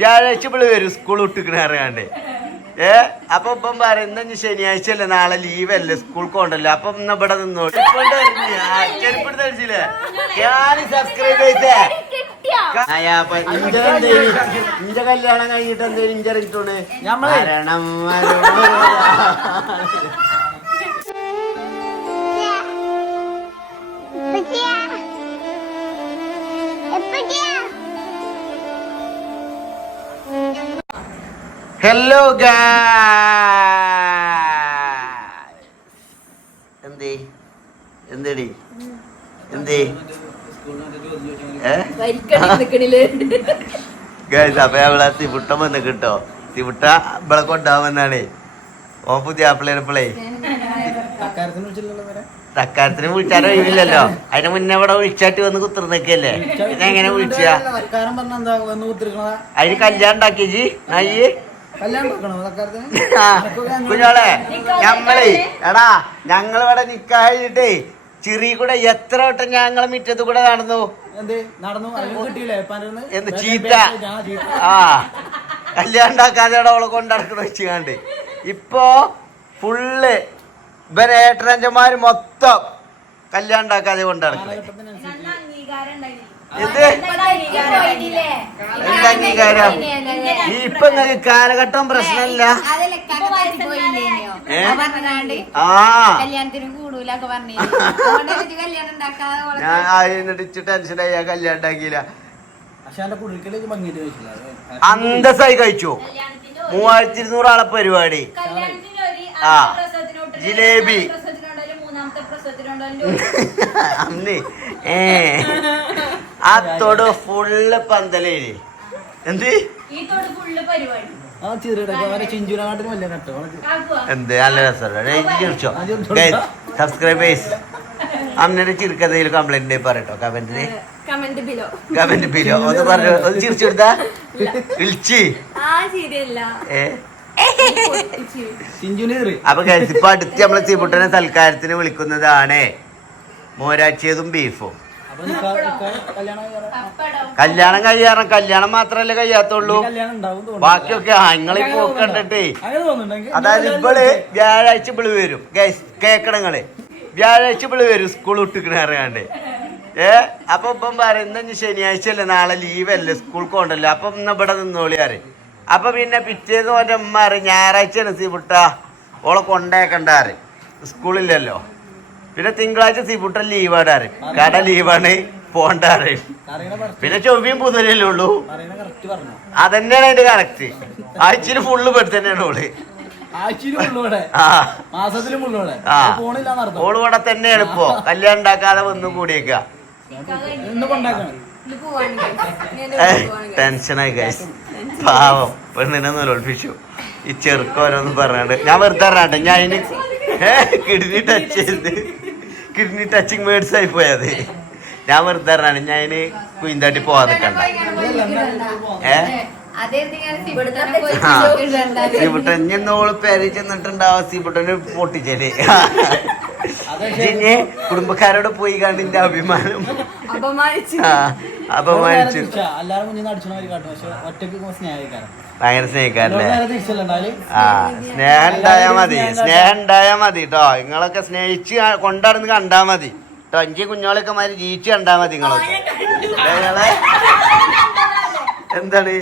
വ്യാഴാഴ്ച ഇവിടെ വരും സ്കൂൾ വിട്ടിക്കണ അറിയാണ്ട്. അപ്പൊ ഇപ്പം പറയുന്ന ശനിയാഴ്ച അല്ലേ, നാളെ ലീവല്ലേ, സ്കൂൾക്ക് കൊണ്ടല്ലോ. അപ്പൊ ഇന്ന് ഇവിടെ നിന്നോ. ചെരുപ്പിട്ട് ധരിച്ചില്ലേ? ഞാൻ സബ്സ്ക്രൈബ് ചെയ്തേ. ഇഞ്ച കല്യാണം കഴിഞ്ഞിട്ട് എന്തേലും ഇഞ്ചറിഞ്ഞിട്ടുണ്ട് മരണം. ഹലോ എന്തേ എന്തേടി എന്തേ അപ്പൊ അവളെ തിവിട്ട വന്ന് കിട്ടോ. തിവിട്ട ഇവളെ കൊണ്ടാവുന്നാണ്. ഓ പുതിയ ആപ്പിളേപ്പളേ തക്കാരത്തിന് വിളിച്ചാലോ ഒഴിവില്ലല്ലോ. അതിന് മുന്നേ ഇവിടെ വിളിച്ചാട്ട് വന്ന് കുത്തിർന്നൊക്കെയല്ലേ. പിന്നെ എങ്ങനെ വിളിച്ചാ? അതിന് കല്യാണം ഉണ്ടാക്കിയജി നയ്യ് കുഞ്ഞോളെ. ഞമ്മളേ എടാ ഞങ്ങളിവിടെ നിക്കാ കഴിഞ്ഞിട്ടേ ചെറിയ കൂടെ എത്ര വട്ടം ഞങ്ങളെ മുറ്റത്ത് കൂടെ നടന്നു. എന്ത് ചീത്ത. കല്യാണം ഉണ്ടാക്കാതെ അവളെ കൊണ്ടടക്കണ വെച്ചാണ്ട് ഇപ്പൊ ഫുള്ള് ഇവരെ ഏട്ടനഞ്ചന്മാര് മൊത്തം കല്യാണം ഉണ്ടാക്കാതെ കൊണ്ടടക്കണം. എന്താ അംഗീകാരം? ഇപ്പൊ നിങ്ങൾക്ക് കാലഘട്ടം പ്രശ്നമില്ല. ഞാൻ ആയിട്ട് ടെൻഷനായി. ഞാൻ കല്യാണം ഉണ്ടാക്കിയില്ല. അന്തസ്സായി കഴിച്ചു. 3200 ആളെ പരിപാടി. ജിലേബി അമ്മേ ആ തൊട് ഫുള്ള് പന്തലേന്. എന്ത് എന്ത് നല്ല രസമല്ലോ. സബ്സ്ക്രൈബ് അമ്മയുടെ ചിരിക്കഥയിൽ കംപ്ലൈന്റ് പറയട്ടോ. കമന്റ് ബിലോ ഒന്ന് പറഞ്ഞു. ഒന്ന് ചിരിച്ചെടുത്താ വിളിച്ച്. അപ്പൊ ഇപ്പൊ അടുത്ത് നമ്മളെ സീബുട്ടനെ സൽക്കാരത്തിന് വിളിക്കുന്നതാണ് മോരാച്ചിയതും ബീഫും. കല്യാണം കഴിയാറ. കല്യാണം മാത്രല്ലേ കഴിയാത്തുള്ളൂ, ബാക്കിയൊക്കെ നിങ്ങളീ പോക്കണ്ടിട്ടേ. അതായത് ഇവള് വ്യാഴാഴ്ച ഇവള് വരും. കേക്കണങ്ങള് വ്യാഴാഴ്ച ഇവള് വരും സ്കൂൾ വിട്ടിക്കണ അറിയാണ്ട്. അപ്പൊ ഇപ്പം പറയുന്ന ശനിയാഴ്ച അല്ലേ, നാളെ ലീവല്ലേ, സ്കൂൾക്ക് കൊണ്ടല്ലോ. അപ്പൊ ഇന്ന് ഇവിടെ നിന്നോളിയാറ്. അപ്പൊ പിന്നെ പിറ്റേന്ന് ഓൻ്റെ അമ്മ അറിയും ഞായറാഴ്ചയാണ് സീബുട്ട ഓളെ കൊണ്ടേക്കണ്ടാറ്, സ്കൂളില്ലല്ലോ. പിന്നെ തിങ്കളാഴ്ച സീബുട്ട ലീവാടാറ്, കട ലീവാണ് പോണ്ടാറ്. പിന്നെ ചൊവ്വയും പുതലല്ലേ ഉള്ളൂ. അതന്നെയാണ് അതിന്റെ കറക്റ്റ്. ആഴ്ചയിൽ ഫുള്ള് പെട്ട് തന്നെയാണ് ഓള്. ഓള് ഇവിടെ തന്നെയാണ് ഇപ്പൊ. കല്യാണം ഉണ്ടാക്കാതെ വന്നു കൂടിയേക്ക. ടെൻഷനായി ഗൈസ്. പാവം പെണ്ണിനെ നോൽപ്പിച്ചു. ഈ ചെറുക്കോരോന്ന് പറഞ്ഞാണ്ട് ഞാൻ വെറുതെ അറിയാട്ടെ. ഞാൻ അതിന് കിഡ്നി ടച്ചിങ് വേർഡ്സ് ആയി പോയത്. ഞാൻ വെറുതെ അറിയാണ്. ഞാൻ അതിന് കുയിന്താട്ടി പോവാൻ നിൽക്കണ്ട. സീബുട്ടൻ ഇന്നോള് പേര് ചെന്നിട്ടുണ്ടാവാ. സീബുട്ടന് പൊട്ടിച്ചേല് കുടുംബക്കാരോട് പോയി കണ്ടിന്റെ അഭിമാനം അപമാനിച്ചു. ഭയങ്കര സ്നേഹിക്കാരല്ലേ? സ്നേഹം ഉണ്ടായാ മതി കേട്ടോ. നിങ്ങളൊക്കെ സ്നേഹിച്ച് കൊണ്ടാടുന്ന് കണ്ടാ മതി കേട്ടോ. എനിക്ക് കുഞ്ഞോളൊക്കെ മാതിരി ജീവിച്ച് കണ്ടാ മതി നിങ്ങളൊക്കെ. എന്താണ്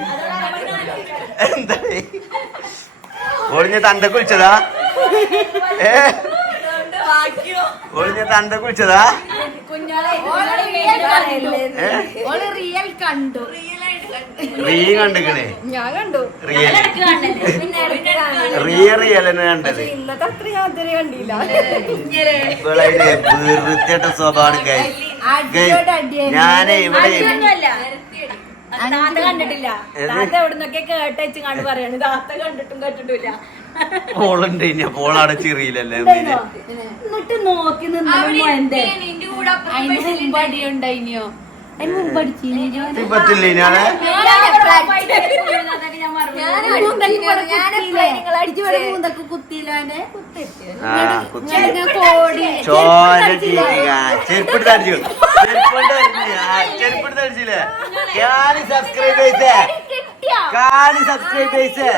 ഒളിഞ്ഞ തന്ത കുളിച്ചതാ? ഒളിഞ്ഞ തന്ത കുളിച്ചതാ? റീ കണ്ടിക്കണേ? ഞാൻ കണ്ടു. റിയലെന്നെ കണ്ടത്. വൃത്തിയായിട്ട സ്വഭാവമാണ് ഞാനേ ഇവിടെ കണ്ടിട്ടില്ല. എവിടുന്നൊക്കെ കേട്ടു കണ്ടു പറയാണ്. താത്ത കണ്ടിട്ടും കേട്ടിട്ടില്ല. പോളുണ്ട് പോളാടെ ചെറിയില്ലല്ലേ. എന്നിട്ട് നോക്കി നിന്നുണ്ടായിനിയോ? സബ്സ്ക്രൈബ് ചെയ്തേ. കാലി സബ്സ്ക്രൈബേഴ്സ്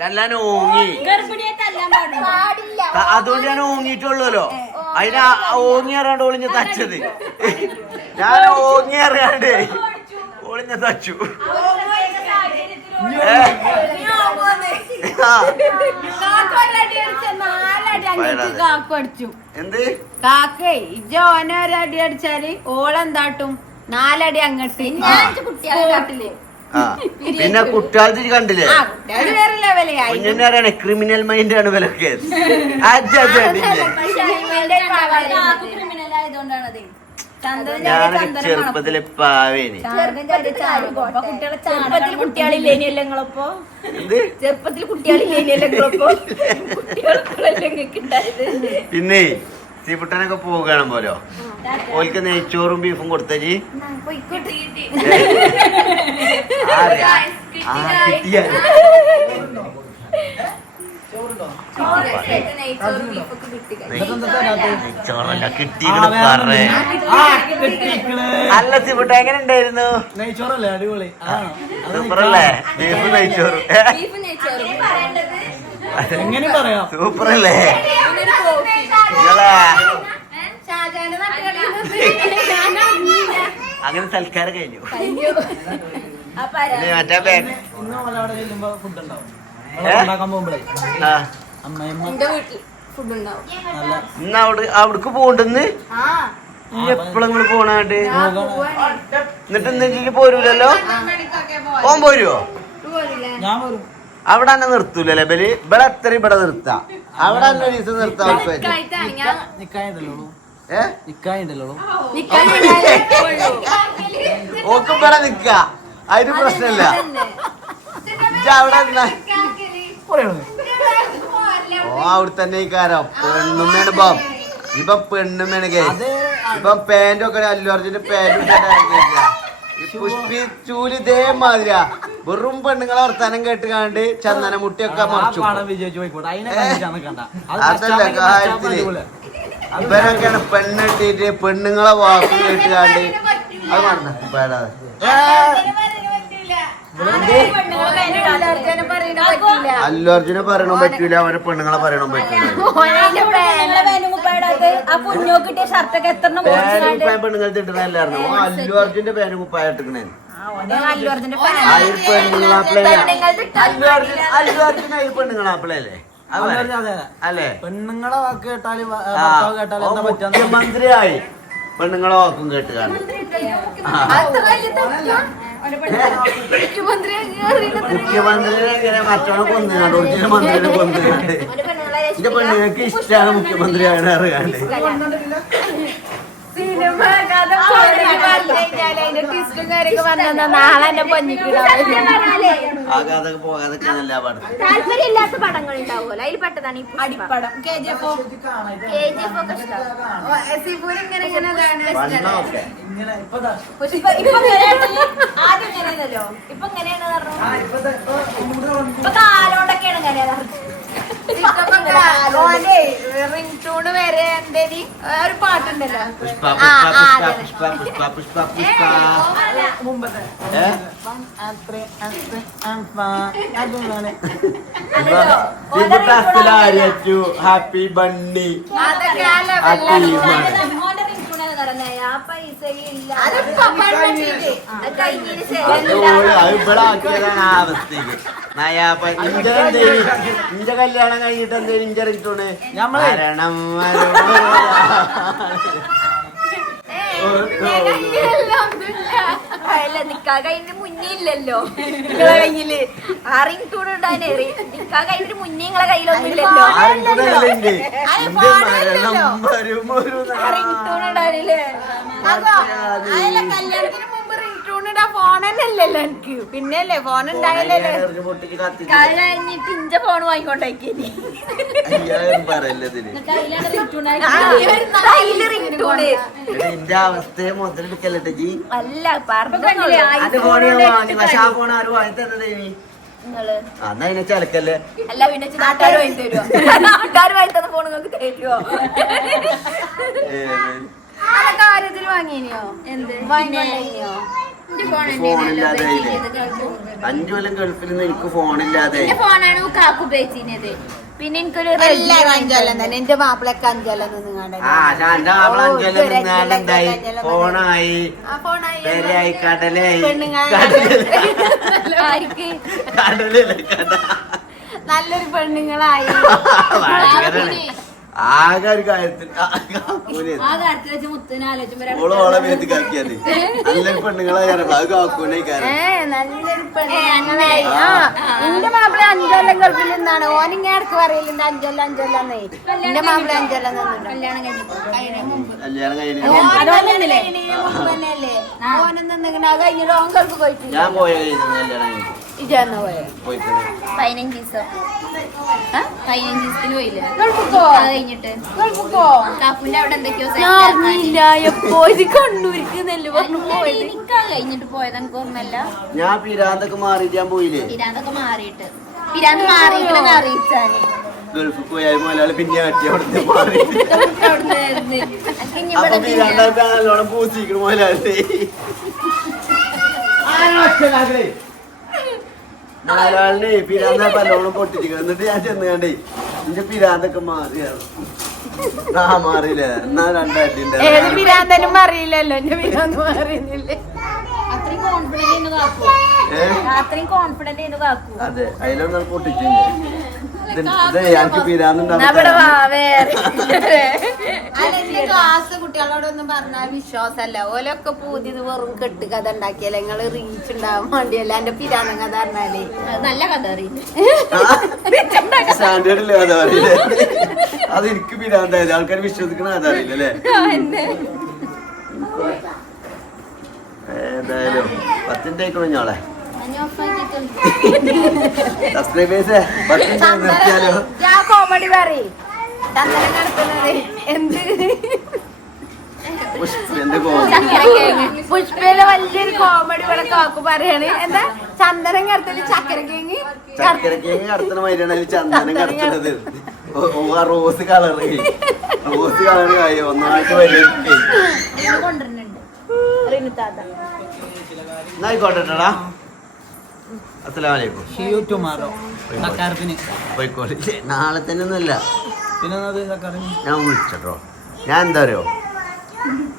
തല്ലാൻ ഓങ്ങി അതുകൊണ്ട് ഞാൻ ഓങ്ങിയിട്ടുള്ളല്ലോ അതിന് ഓങ്ങി അറിയാണ്ട് ഒളിഞ്ഞ തച്ചത് ഞാൻ ഓങ്ങി അറിയാണ്ട് ഒളിഞ്ഞ തച്ചു എന്ത് കാക്കേ ഇജോനൊരടി അടിച്ചാല് ഓളെന്താട്ടും 4 അടി അങ്ങട്ട് പിന്നെ കുട്ടികൾക്ക് കണ്ടില്ലേ കുഞ്ഞാണ് ക്രിമിനൽ മൈൻഡ് ആണ് വിലക്ക് ഞാനൊക്കെ ചെറുപ്പത്തിലെ പാവേനി ചെറുപ്പത്തിൽ കുട്ടികളില്ലേനിയല്ലോ നിങ്ങളിപ്പോ ചെറുപ്പത്തിൽ കുട്ടികളില്ലേനിയല്ലോ പിന്നെ സീപുട്ടനൊക്കെ പോവുകയാണ് പോലോ ഓൽക്ക് നെയ്ച്ചോറും ബീഫും കൊടുത്തജി നെയ്ച്ചോറല്ല കിട്ടിയെന്ന് പറ അല്ല സീപുട്ട എങ്ങനെ ഉണ്ടായിരുന്നു നെയ്ച്ചോറല്ലേ അടിപൊളി സൂപ്പറല്ലേ ബീഫ് നെയ്ച്ചോറ് എങ്ങനെ പറയാം സൂപ്പറല്ലേ അങ്ങനെ സൽക്കാരം കഴിഞ്ഞു മറ്റേ ബാഗ് ഇന്ന് അവിടെ ചെല്ലുമ്പോ ഫുഡ് ഉണ്ടാവും ഉണ്ടാക്കാൻ പോകുമ്പോഴേ അമ്മയമ്മ ഇന്ന് അവിടക്ക് പോണ്ടെന്ന് എപ്പോഴെങ്കിലും പോണാണ്ട് എന്നിട്ട് എന്തെങ്കിലും പോരൂലല്ലോ ഓൻ പോരുവോ ഞാൻ വരും അവിടെ തന്നെ നിർത്തൂലല്ലേ ബലി ഇവിടെ അത്ര ഇവിടെ നിർത്താം അവിടെ തന്നെ ഒരു ദിവസം നിർത്താൻ നിക്കായുണ്ടല്ലോ നിക്കായുണ്ടല്ലോ ഓക്ക് ഇവിടെ നിക്ക അതിന് പ്രശ്നമില്ല അവിടെ ഓ അവിടെ തന്നെ ഈ കാരം പെണ്ണുമ്മയാണ് ഇപ്പൊ പെണ്ണുമ്മയാണ് കേസ് ഇപ്പൊ പാന്റൊക്കെ അല്ലു അർജുന്റെ പാന്റ് പുഷ്പി ചൂല് ഇതേമാതിരിയാ വെറും പെണ്ണുങ്ങളെ വർത്താനം കേട്ട് കാണ്ട് ചന്ദന മുട്ടിയൊക്കെ മറിച്ചു അതല്ല കാര്യത്തില് ഇവരൊക്കെയാണ് പെണ്ണെട്ടിട്ട് പെണ്ണുങ്ങളെ വാക്ക് കേട്ട് കാണ്ട് അത് മറന്ന പേടാതെ അല്ലു അർജുനെ പറയണോ പറ്റൂല അവരെ പെണ്ണുങ്ങളെ പറയണോ പറ്റൂല പെണ്ണുങ്ങൾ തിട്ടണല്ലായിരുന്നു അല്ലു അർജുന്റെ പേരും കുപ്പായ ഇട്ടിക്കണേ അല്ലു അർജുൻ അയ്യ പെണ്ണുങ്ങളാപ്പിളല്ലേ അല്ലേ പെണ്ണുങ്ങളെ വാക്ക് കേട്ടാല് മുഖ്യമന്ത്രിയായി പെണ്ണുങ്ങളെ വാക്കും കേട്ട് കാണും മുഖ്യമന്ത്രിനെ എങ്ങനെ മറ്റോടെ കൊന്നുകാണ്ട് ഒറിജിനൽ മന്ത്രിനെ കൊന്നുകാണ്ട് എന്റെ പെണ്ണുങ്ങൾക്ക് ഇഷ്ടമാണ് മുഖ്യമന്ത്രിയാണ് അറിയാണ്ട് ആകാതൊക്കെ പോകാതൊക്കെ നല്ല പാടും താല്പര്യമില്ലാത്ത പടങ്ങൾ ഉണ്ടാവുമല്ലോ അതിൽ പെട്ടതാണ് ഈ അടിപ്പടം KGF ആദ്യം ഇങ്ങനെയാണല്ലോ ഇപ്പൊ ഇങ്ങനെയാണ് ഇപ്പൊ കാലോണ്ടൊക്കെയാണ് ഇങ്ങനെയാണ് റിംഗ് ടൂണ് വരെ എന്തേരി ഒരു പാട്ടുണ്ടല്ലോ ഹാപ്പി ബണ്ണി ഇവിടെ ആക്കിയതാണ് ആ അവസ്ഥക്ക് ഇന്റെ കല്യാണം കഴിഞ്ഞിട്ട് എന്തേലും ഇഞ്ചറിയിട്ടോണ് മരണം നിക്കാകതിന്റെ മുന്നേ ഇല്ലല്ലോ നിങ്ങളെ കയ്യില് ആ റിംഗ് ടൂൺ ഇടാനേ നിക്കാകതിന്റെ മുന്നേ നിങ്ങളെ കയ്യിലൊന്നും ഇല്ലല്ലോ റിംഗ് ടൂൺ ഇടാനില്ലേ കല്യാണത്തിന് മുമ്പ് റിംഗ് ടൂൺ ഇടാ ഫോൺ തന്നെ അല്ലല്ലോ എനിക്ക് പിന്നെയല്ലേ ഫോൺ ഉണ്ടായില്ലല്ലോ കഴിഞ്ഞിട്ട് ഇഞ്ച ഫോൺ വാങ്ങിക്കൊണ്ടേക്കി എന്റെ അവസ്ഥയെ മുതലെടുക്കല്ലേ ജി അല്ല പറഞ്ഞില്ലേ അന്ന് അതിനെ ചലക്കല്ലേ അല്ല പിന്നെ നാട്ടുകാർ വാങ്ങി തരുമോ നാട്ടുകാർ വാങ്ങി തന്ന ഫോൺ നിങ്ങൾക്ക് തരുമോ അതൊക്കെ കാര്യത്തിൽ വാങ്ങിയോ എന്ത് വാങ്ങിയോ ഫോണില്ലാതെ 5 കൊല്ലം ഗൾഫിൽ നിന്ന് എനിക്ക് ഫോണില്ലാതെ ഫോണാണ് കാക്കു ഉപയോഗിച്ചിരുന്നത്. പിന്നെ എനിക്കൊരു അഞ്ചൊല്ലം തന്നെ എന്റെ മാപ്പിളൊക്കെ അഞ്ചൊല്ലം നിന്നുങ്ങാണ്ട് ഫോണായി പെരയായി കടലായി നല്ലൊരു പെണ്ണുങ്ങളായി ആകെ ഒരു കാര്യത്തിൽ ഓളോളെ മേത്തിക്കാക്കിയത് നല്ലൊരു പെണ്ണുങ്ങളായി അത് കാക്കൂനെ നല്ലൊരു പെണ്ണുങ്ങളായി. എന്റെ മാപ്പിള 5 കൊല്ലം ഗൾഫിൽ നിന്നാണ്. ഓനിങ്ങനെ ഇടക്ക് പറയലുണ്ട് 5 കൊല്ലം എന്റെ മാപ്പിള 5 കൊല്ലം കല്യാണം കഴിഞ്ഞില്ലേ ഓനും നിന്നിങ്ങനെ അത് കഴിഞ്ഞിട്ട് ഓൻ ഗൾഫ് പോയിട്ട് ഞാൻ പോയ കല്യാണം ഇജാന്ന് പോയത് 15 ദിവസം 15 ദിവസത്തിന് പോയില്ലേ ഗൾഫിക്കോ കഴിഞ്ഞിട്ട് ഗൾഫിക്കോ കാപ്പുന്റെ അവിടെ എന്തൊക്കെയോ എപ്പോ ഇത് കണ്ണൂർക്ക് നെല്ല് പറഞ്ഞു പോയത് എനിക്കാ കഴിഞ്ഞിട്ട് പോയത് എനിക്ക് ഓർമ്മല്ല. ഞാൻ പിരാന്തൊക്കെ മാറിയിട്ട് ഞാൻ പോയില്ലേ പിരാന്തൊക്കെ മാറിയിട്ട് പിരാന്ത് മാറിയിട്ടെന്ന് അറിയിച്ചാന് ഗൾഫിൽ പോയാൽ മലയാളി പിന്നെ കട്ടി അവിടുത്തെ മാറി നല്ലോണം പൂസിക്കണ മലയാളി മലയാളിനെ പിരാന്ത നല്ലോണം പൊട്ടിച്ചിക്കണം. എന്നിട്ട് ഞാൻ ചെന്ന് കണ്ടേ എന്റെ പിരാന്തൊക്കെ മാറിയാണ്. മാറിയില്ലേ എന്നാ 2 അടിന്റെ പിരാന്തനും അറിയില്ലല്ലോ എന്റെ പിരാന്ത് മാറിയുന്നില്ലേ. അത്രയും കോൺഫിഡന്റ് കാക്കൂ. അതെ അതിലൊന്നും പൊട്ടിച്ചില്ല. എനിക്ക് പിരാന്തുണ്ടാവും. ക്ലാസ് കുട്ടികളോടൊന്നും പറഞ്ഞാൽ വിശ്വാസമല്ല. ഓലൊക്കെ പൂതിയത് വെറും കെട്ട് കഥ ഉണ്ടാക്കിയല്ലേ നിങ്ങള് റീച്ച് ഉണ്ടാവാൻ വേണ്ടിയല്ല എന്റെ പിരാന്ത കഥ പറഞ്ഞാലേ നല്ല കഥ സ്റ്റാൻഡേർഡില്ല കഥ അറിയില്ലേ. അത് എനിക്ക് പിരാന്തായത് ആൾക്കാർ വിശ്വസിക്കണ കഥ അറിയില്ലല്ലേ. ഏതായാലും 10 ആയിക്കോളും ഞോളെ സബ്സ്ക്രൈബേഴ്സ് 10 നിർത്തിയാലോ. ഞാൻ കോമഡി പറയും ചന്ദനം നടത്തുന്നത് എന്ത് പുഷ്പയിലെ വലിയൊരു കോമഡി ഇവിടെ കാക്കു പറയാണ്. എന്താ ചന്ദനം കടത്തല് ചക്കരക്കേങ്ങ് കടത്തണ മാതിരിയാണ് അതിൽ ചന്ദനം കടത്തുന്നത്. റോസ് കളറ് ആയി ഒന്നായിട്ട് എന്നായിക്കോട്ടെടാ. അസ്സലാമലൈക്കും. പോയിക്കോട്ടെ. നാളെ തന്നെ ഒന്നുമല്ല പിന്നെ ഞാൻ വിളിച്ചോ. ഞാൻ എന്താ അറിയോ